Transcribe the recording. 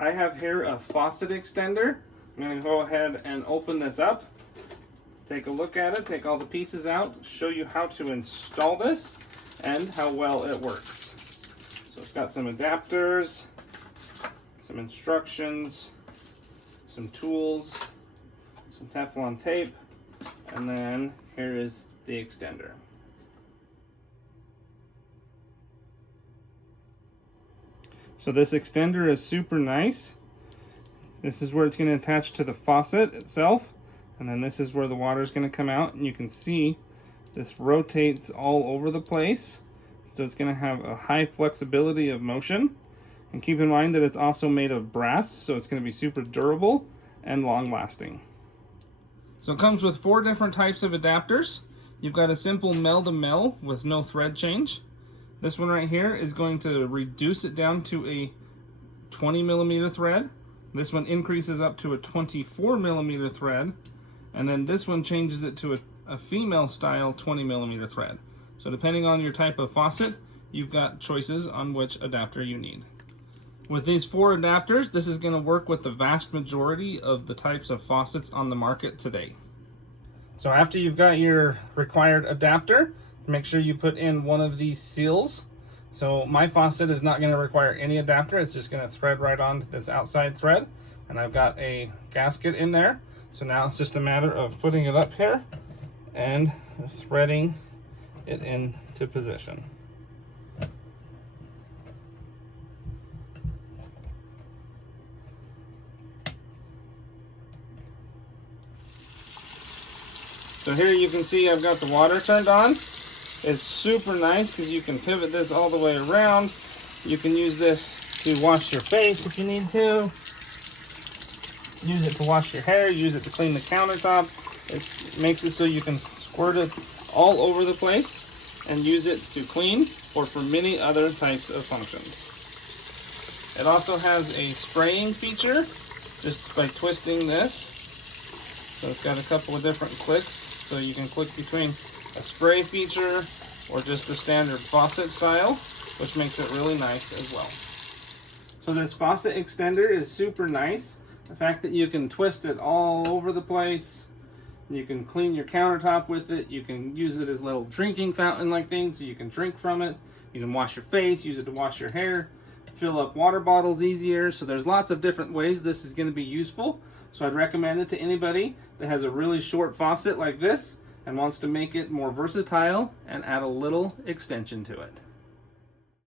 I have here a faucet extender. I'm going to go ahead and open this up, take a look at it, take all the pieces out, show you how to install this and how well it works. So it's got some adapters, some instructions, some tools, some Teflon tape, and then here is the extender. So this extender is super nice. This is where it's going to attach to the faucet itself, and then this is where the water is going to come out, and you can see this rotates all over the place. So it's going to have a high flexibility of motion. And keep in mind that it's also made of brass, so it's going to be super durable and long lasting. So it comes with 4 different types of adapters. You've got a simple mel-to-mel with no thread change. This one right here is going to reduce it down to a 20mm thread. This one increases up to a 24mm thread. And then this one changes it to a female style 20mm thread. So depending on your type of faucet, you've got choices on which adapter you need. With these 4 adapters, this is going to work with the vast majority of the types of faucets on the market today. So after you've got your required adapter, make sure you put in one of these seals. So my faucet is not going to require any adapter, it's just going to thread right onto this outside thread. And I've got a gasket in there. So now it's just a matter of putting it up here and threading it into position. So here you can see I've got the water turned on. It's super nice because you can pivot this all the way around. You can use this to wash your face if you need to. Use it to wash your hair, use it to clean the countertop. It makes it so you can squirt it all over the place and use it to clean or for many other types of functions. It also has a spraying feature just by twisting this. So it's got a couple of different clicks, so you can click between a spray feature or just the standard faucet style, which makes it really nice as well. So this faucet extender is super nice. The fact that you can twist it all over the place, you can clean your countertop with it, you can use it as a little drinking fountain like thing so you can drink from it, you can wash your face, use it to wash your hair, fill up water bottles easier. So there's lots of different ways this is going to be useful. So I'd recommend it to anybody that has a really short faucet like this and wants to make it more versatile and add a little extension to it.